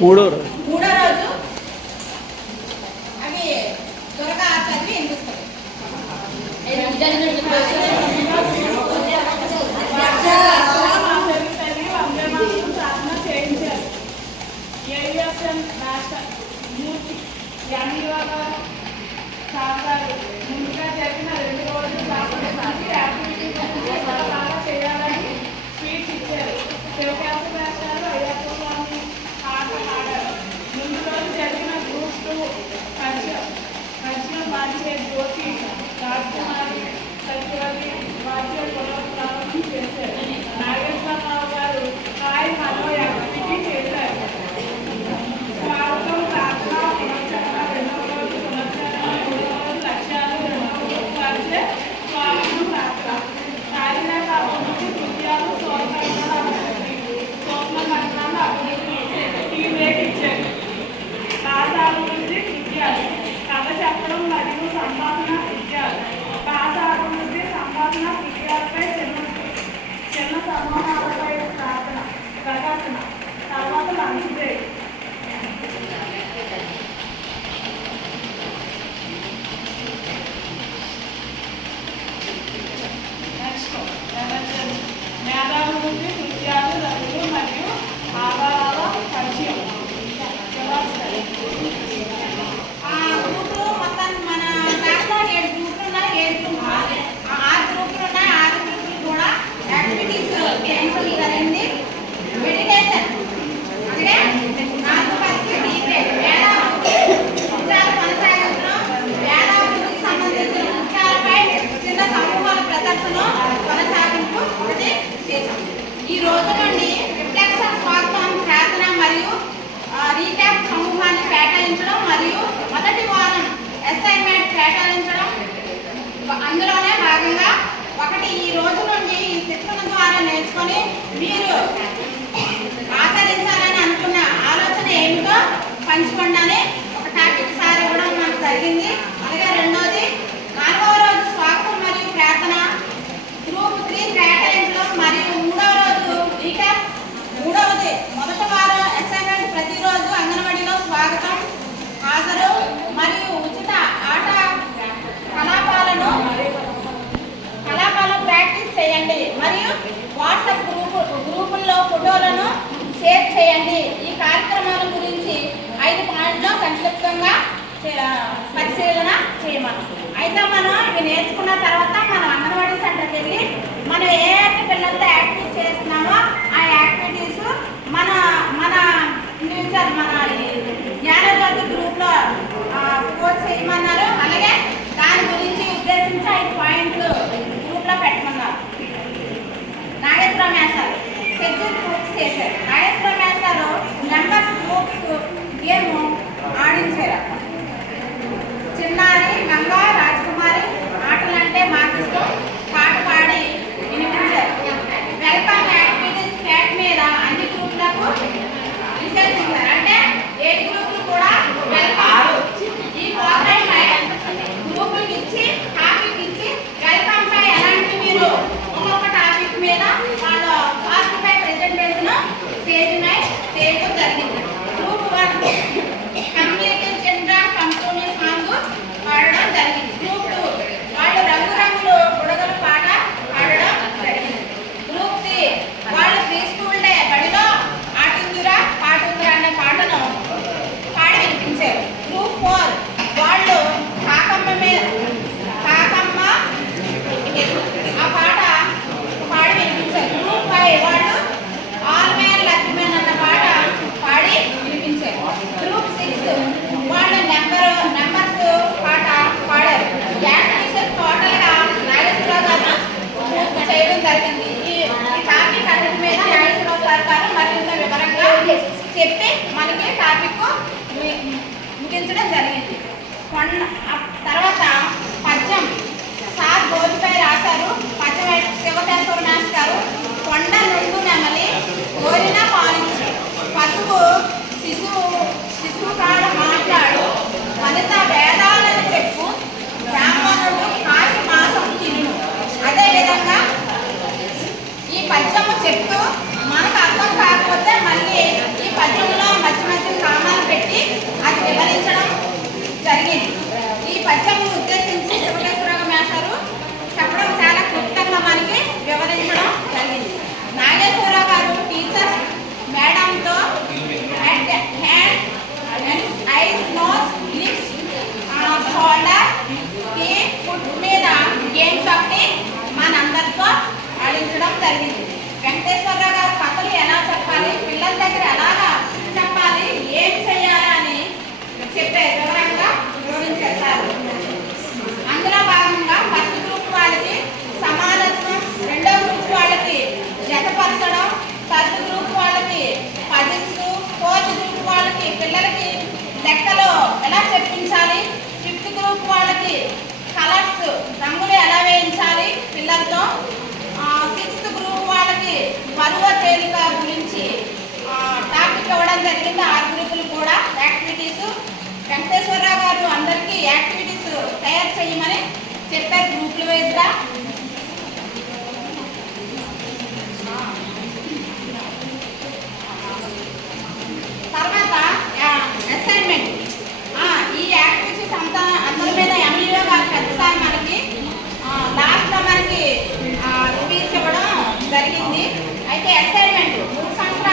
మూడో రోజు అవి త్వరగా చదివి వినిపిస్తారు. ముందుగా జరిగిన 2 రోజులు యాక్టివిటీస్ బాగా చేయాలని స్వీట్స్ ఇచ్చారు. శివకాశ రాశారు, అయ్యప్ప స్వామి ఆట ఆడారు. ముందు రోజు జరిగిన గ్రూప్ 2 పరిచయం వారిచే జ్యోతి రాజకుమారి సత్యవతి వారిచే పునఃప్రారంభం చేశారు. నాగేశ్వరరావు గారు హాయ్ హలో యాక్టివిటీ చేశారు. స్వాగతం ప్రార్థన పునశ్చరణ 2వ రోజు పునశ్చరణ 3వ రోజు లక్ష్యాలు 2వ రోజు వారిచే స్వాగతం ప్రార్థన శారీరక అభివృద్ధి కృత్యాలు సోమకరణాల అభివృద్ధి టీ బ్రేక్ ఇచ్చారు. భాష అభివృద్ధి కృత్యాలు కథ చెప్పడం మరియు సంభాషణ కృత్యాలు భాష అభివృద్ధి సంభాషణ కృత్యాలపై చిన్న సమూహాలపై ప్రార్థన ప్రదర్శన తర్వాత లంచ్ బ్రేక్. మేధాభివృద్ధి కృత్యాలు రంగులు మరియు ఆధారాల పరిచయం. గ్రూపులు మొత్తం మన క్లాస్లో 7 గ్రూపులు ఉన్నాయి. 7 గ్రూపులు 6 గ్రూపులు ఉన్నాయి. 6 గ్రూపులు కూడా యాక్టివిటీస్ చేయడం జరిగింది. మెడిటేషన్ అంటే 4 పరిస్థితి ముఖ్యాలు కొనసాగించడం, వేదాభివృద్ధికి సంబంధించిన ముఖ్యాలపై చిన్న సమూహాల ప్రదర్శన కొనసాగింపు ఒకటి చేశాం. ఈ రోజు నుండి రిఫ్లెక్షన్ స్వాగతం ప్రార్థన మరియు రీక్యాప్ సమూహాన్ని కేటాయించడం మరియు మొదటి వారం అసైన్మెంట్ కేటాయించడం అందులోనే భాగంగా ఒకటి ఈ రోజు నుండి ఈ శిక్షణ ద్వారా నేర్చుకొని మీరు ఆచరించాలని అనుకున్న ఆలోచన ఏమిటో పంచుకోండి అని ఒక టాపిక్ సార్ ఇవ్వడం మనకు జరిగింది. అలాగే రెండోది 4వ రోజు స్వాగతం మరియు ప్రార్థన గ్రూప్ 3 కేటాయించడం మరియు 3వ రోజు రీక్యాప్. 3వది మొదటి వారం అసైన్మెంట్ ప్రతిరోజు అంగన్వాడీలో స్వాగతం హాజరు మరియు ఉచిత ఆట కలాపాలను ప్రాక్టీస్ చేయండి మరియు వాట్సాప్ గ్రూపుల్లో ఫోటోలను షేర్ చేయండి. ఈ కార్యక్రమాల గురించి 5 పాయింట్లో సంక్షిప్తంగా పరిశీలన చేయమని. అయితే మనం ఇవి నేర్చుకున్న తర్వాత మనం అంగన్వాడీ సెంటర్కి వెళ్ళి మనం ఏ పిల్లలతో యాక్టివిటీ చేస్తున్నామో ఆ యాక్టివిటీస్ మన మన ఇండివిజువల్ మన జ్ఞానజ్యోతి గ్రూప్లో పోస్ట్ చేయమన్నారు. అలాగే దాని గురించి ఉద్దేశించి 5 పాయింట్లు గ్రూప్లో పెట్టమన్నారు. నాగేశ్వర మేషాలు షెడ్యూల్ పూర్తి చేశారు. Nageswara మేషాలు numbers groups game ఆడించారు. చిన్నారి గంగా రాజకుమారి ఆటలంటే మాకు ఇష్టం పాట పాడి వినిపించారు. వెల్కమ్ యాక్టివిటీస్ క్యాట్ మీద అన్ని గ్రూపులకు రీసెర్చ్ ఇచ్చారు. అంటే 7 గ్రూపులు కూడా వెల్కమ్ ఈ ప్రోగ్రామ్ గ్రూపులకి ఇచ్చి టాపిక్ ఇచ్చి వెల్కమ్ పై ఎలాంటి మీరు ఒక్కొక్క టాపిక్ మీద వాళ్ళ పార్ట్ పై ప్రెజెంటేషన్ స్టేజ్ మీద చేయడం జరిగింది. Group 1 community children company song పాడడం జరిగింది. గ్రూప్ 2 వాళ్ళు రంగురంగులు బుడగల పాట పాడడం జరిగింది. గ్రూప్ 3 వాళ్ళు ప్రీ స్కూల్ డే బడిలో ఆటుందిరా పాటుందిరా అనే పాటను పాడి వినిపించారు. గ్రూప్ 4 వాళ్ళు కాకమ్మ ఆ పాట పాడి వినిపించారు. గ్రూప్ 5 వాళ్ళు ఆల్ మ్యాన్ లక్కీ మ్యాన్ అన్న పాట పాడి వినిపించారు. గ్రూప్ 6 వాళ్ళు నెంబర్స్ పాట పాడారు. యాక్టివిటీస్ టోటల్గా నాగేశ్వరరావు గారు పూర్తి చేయడం జరిగింది. ఈ టాపిక్ అన్నిటి మీద నాగేశ్వరరావు సార్ గారు మరింత వివరంగా చెప్పి మనకి టాపిక్ ముగించడం జరిగింది. తర్వాత పద్యం సార్ బోధిపై రాశారు. పద్యం శివకేశ్వర మాస్టర్ గారు కొండ నుండు నెమలి కోరిన పాలించు పశువు శిశువు కాడ మాట్లాడు వనిత వేదాలను చెప్పు బ్రాహ్మణుడు కాకి మాసం తిను. అదేవిధంగా ఈ పద్యము చెప్తూ మనకు అర్థం కాకపోతే మళ్ళీ ఈ పద్యంలో మధ్య మధ్యలో జరిగింది. వెంకటేశ్వరరావు గారు కథలు ఎలా చెప్పాలి, పిల్లల దగ్గర ఎలాగా చెప్పాలి, ఏం చేయాలి అని చెప్పే వివరంగా వివరించారు సార్. అందులో భాగంగా ఫస్ట్ గ్రూప్ వాళ్ళకి సమానత్వం, రెండో గ్రూప్ వాళ్ళకి జతపరచడం, థర్డ్ గ్రూప్ వాళ్ళకి పజిల్స్, ఫోర్త్ గ్రూప్ వాళ్ళకి పిల్లలకి లెక్కలు ఎలా చెప్పించాలి, ఫిఫ్త్ గ్రూప్ వాళ్ళకి కలర్స్ రంగులు ఎలా వేయించాలి పిల్లలతో, సిక్స్త్ గ్రూప్ వాళ్ళకి బరువు తేలిక గురించి టాపిక్ ఇవ్వడం జరిగింది. 6 గ్రూపులు కూడా యాక్టివిటీస్. వెంకటేశ్వరరావు గారు అందరికీ యాక్టివిటీస్ తయారు చేయమని చెప్పారు గ్రూపుల వైజ్గా.